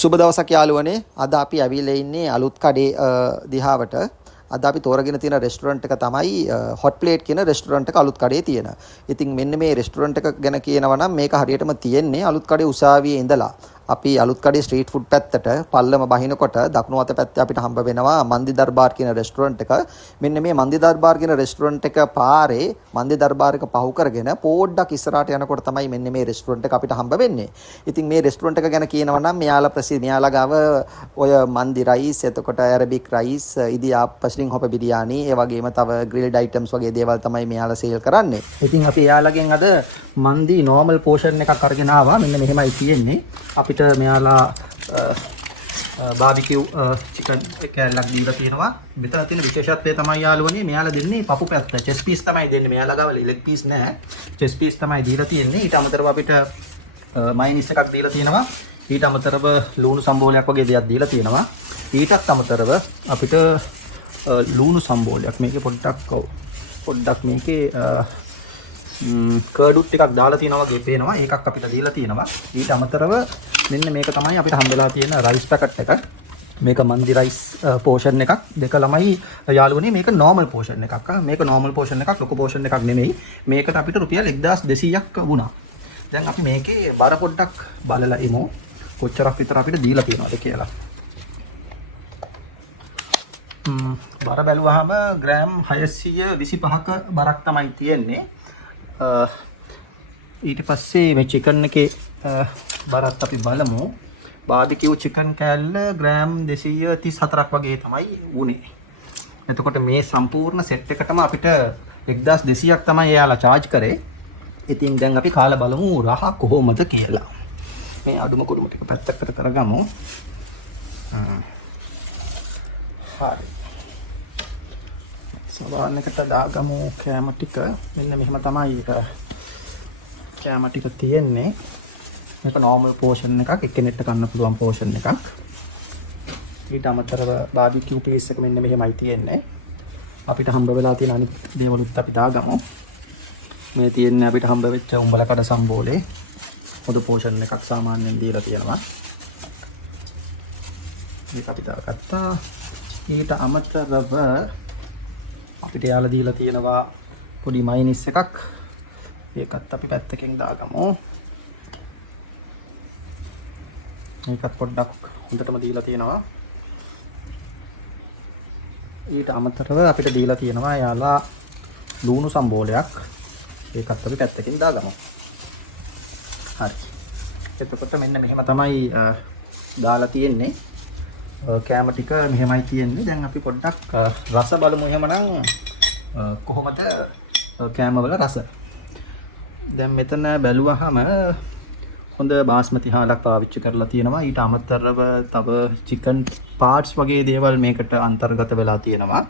සුබ දවසක් යාළුවනේ. අද අපි ඇවිල්ලා ඉන්නේ අලුත් කඩේ දිහාවට. අද අපි තෝරගෙන තියෙන රෙස්ටොරන්ට් එක තමයි හොට් ප්ලේට් කියන රෙස්ටොරන්ට් එක අලුත් කඩේ තියෙන. ඉතින් මෙන්න මේ රෙස්ටොරන්ට් එක ගැන කියනවා නම් මේක හරියටම තියෙන්නේ අලුත් කඩේ උසාවියේ ඉඳලා. අපි අලුත් කඩේ ස්ට්‍රීට් ෆුඩ් පැත්තට පල්ලම බහිනකොට දකුණු අත පැත්තේ අපිට හම්බ වෙනවා මන්දි දර්බාර් කියන රෙස්ටොරන්ට් එක. මෙන්න මේ මන්දි දර්බාර් කියන රෙස්ටොරන්ට් එක පාරේ මන්දි දර්බාර් එක පහු කරගෙන පොඩ්ඩක් ඉස්සරහට යනකොට තමයි මෙන්න මේ රෙස්ටොරන්ට් එක අපිට හම්බ වෙන්නේ. ඉතින් මේ රෙස්ටොරන්ට් එක ගැන කියනවා නම් මෙයාලා ගාව ඔය මන්දි රයිස්, එතකොට ඇරබික් රයිස්, ඉදියාප්ප, ස්ලිං හොප බිරියානි, ඒ වගේම තව ග්‍රිල්ඩ් අයිටම්ස් වගේ දේවල් තමයි මෙයාලා සේල් කරන්නේ. ඉතින් අපි එයාලගෙන් අද මන්දි නෝමල් පෝෂන් එකක් අරගෙන ආවා. මෙන්න මෙහෙමයි තියෙන්නේ. අපිට මෙයාලා බාබිකියු චිකන් කෑල්ලක් දීලා තියෙනවා. මෙතන තියෙන විශේෂත්වය තමයි යාළුවනේ මෙයාලා දෙන්නේ පපු පැත්ත. චෙස් පීස් තමයි දෙන්නේ. මෙයාලා ගාව ලෙග් පීස් නැහැ. චෙස් පීස් තමයි දීලා තියෙන්නේ. ඊට අමතරව අපිට මයිනිස් එකක් දීලා තියෙනවා. ඊට අමතරව ලුණු සම්බෝලයක් වගේ දෙයක් දීලා තියෙනවා. ඊටත් අමතරව අපිට ලුණු සම්බෝලයක් මේකේ පොඩ්ඩක් මේකේ කර්ඩුත් ටිකක් දාලා තියෙනවා වගේ පේනවා. ඒකක් අපිට දීලා තියෙනවා. ඊට අමතරව මෙන්න මේක තමයි අපිට හම්බෙලා තියෙන රයිස් පැකට් එක. මේක මන්දි රයිස් පෝෂන් එකක්. දෙක ළමයි යාළුවනේ මේක නෝමල් පෝෂන් එකක්. මේක නෝමල් පෝෂන් එකක්, ලොකු පෝෂන් එකක් නෙමෙයි. මේකට අපිට රුපියල් 1200ක් වුණා. දැන් අපි මේකේ බර පොඩ්ඩක් බලලා ඉමු. කොච්චරක් විතර අපිට දීලා තියෙනවද කියලා. බර බැලුවාම ග්‍රෑම් 625ක බරක් තමයි තියෙන්නේ. ඊට පස්සේ මේ චිකන් එකේ බරත් අපි බලමු. බාබිකියු චිකන් කෑල්ල ග්‍රෑම් 234ක් වගේ තමයි වුනේ. එතකොට මේ සම්පූර්ණ සෙට් එකටම අපිට 1200ක් තමයි එයාලා charge කරේ. ඉතින් දැන් අපි කාලා බලමු රහ කොහොමද කියලා. මේ අඩුම කුඩුම ටික පැත්තකට කරගමු. හරි. සවාන්නකට දාගමු කෑම ටික. මෙන්න මෙහෙම තමයි කෑම ටික තියෙන්නේ. මේක normal portion එකක්, එක්කෙනෙක්ට කන්න පුළුවන් portion එකක්. ඊට අමතරව barbecue piece එක මෙන්න මෙහෙමයි තියෙන්නේ. අපිට හම්බ වෙලා තියෙන අනිත් දේවලුත් අපි දාගමු. මේ තියෙන්නේ අපිට හම්බ වෙච්ච උඹල කඩ සම්බෝලේ. පොදු portion එකක් සාමාන්‍යයෙන් දීලා තියෙනවා. මේක අපි දාගත්තා. ඊට අමතරව අපිට යාලා දීලා තියෙනවා පොඩි මයිනිස් එකක්. ඒකත් අපි පැත්තකින් දාගමු. මේකත් පොඩ්ඩක් හොඳටම දීලා තියෙනවා. ඊට අමතරව අපිට දීලා තියෙනවා යාලා ලුණු සම්බෝලයක්. ඒකත් අපි පැත්තකින් දාගමු. හරි. එතකොට මෙන්න මෙහෙම තමයි දාලා තියෙන්නේ. කෑම ටික මෙහෙමයි තියෙන්නේ. දැන් අපි පොඩ්ඩක් රස බලමු. එහෙමනම් කොහොමද කෑම වල රස? දැන් මෙතන බැලුවහම හොඳ බාස්මති හාලක් පාවිච්චි කරලා තියෙනවා. ඊට අමතරව තව චිකන් පාර්ට්ස් වගේ දේවල් මේකට අන්තර්ගත වෙලා තියෙනවා.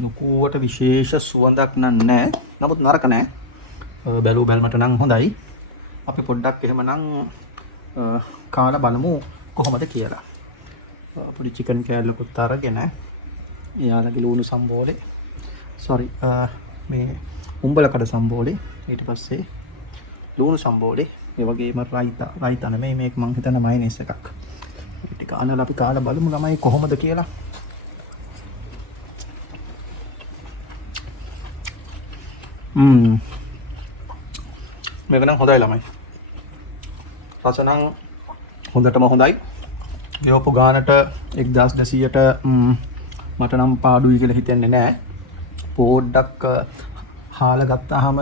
නුකුවට විශේෂ සුවඳක් නැහැ. නමුත් නරක නැහැ. බැලුව බැලමට නම් හොඳයි. අපි පොඩ්ඩක් එහෙමනම් කාලා බලමු කොහොමද කියලා. පොඩි චිකන් කෑල්ලකුත් අරගෙන එයාලගේ ලුණු සම්බෝලේ මේ උඹල කඩ සම්බෝලේ, ඊට පස්සේ ලුණු සම්බෝලේ, ඒ වගේම රයිතා නෙමෙයි මේක මං හිතන මයිනස් එකක්. ටික අනලා අපි කාලා බලමු ළමයි කොහොමද කියලා. මේක නම් හොඳයි ළමයි. රස නම් හොඳටම හොඳයි. යෝපු ගානට 1200ට මට නම් පාඩුයි කියලා හිතෙන්නේ නැහැ. පොඩ්ඩක් හාලා ගත්තාම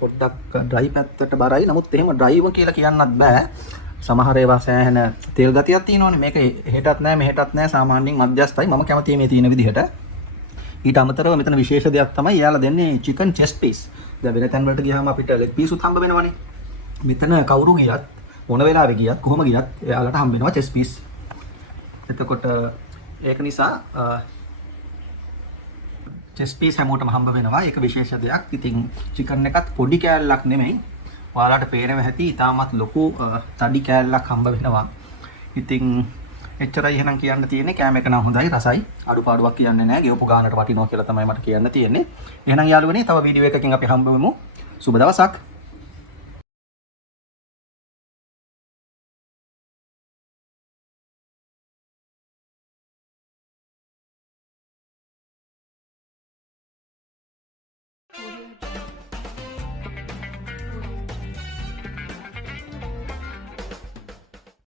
පොඩ්ඩක් ඩ්‍රයි පැත්තට බරයි. නමුත් එහෙම ඩ්‍රයිව කියලා කියන්නත් බෑ. සමහර ඒවා සෑහෙන තෙල් ගතියක් තියෙනවනේ. මේක එහෙටත් නැහැ මෙහෙටත් නැහැ. සාමාන්‍යයෙන් මධ්‍යස්ථයි. මම කැමති මේ තියෙන විදිහට. ඊට අමතරව මෙතන විශේෂ දෙයක් තමයි යාලා දෙන්නේ චිකන් chest piece. දැන් වෙන තැන් වලට ගියාම අපිට ලෙග් පීස් උත් හම්බ වෙනවනේ. මෙතන කවුරු ගියත් මොන වෙලාවෙ ගියත් කොහොම ගියත් එයාලට හම්බ වෙනවා chest piece. එතකොට ඒක නිසා chest piece හැමෝටම හම්බ වෙනවා. ඒක විශේෂ දෙයක්. ඉතින් චිකන් එකත් පොඩි කෑල්ලක් නෙමෙයි. ඔයාලට පේනව ඇති ඉතාමත් ලොකු තඩි කෑල්ලක් හම්බ වෙනවා. ඉතින් එච්චරයි එහෙනම් කියන්න තියෙන්නේ. කෑම එක නම් හොඳයි, රසයි. අඩුපාඩුවක් කියන්නේ නැහැ. ගෙවපු ගානට වටිනවා කියලා තමයි මට කියන්න තියෙන්නේ. එහෙනම් යාළුවනේ තව වීඩියෝ එකකින් අපි හම්බ වෙමු. සුබ දවසක්.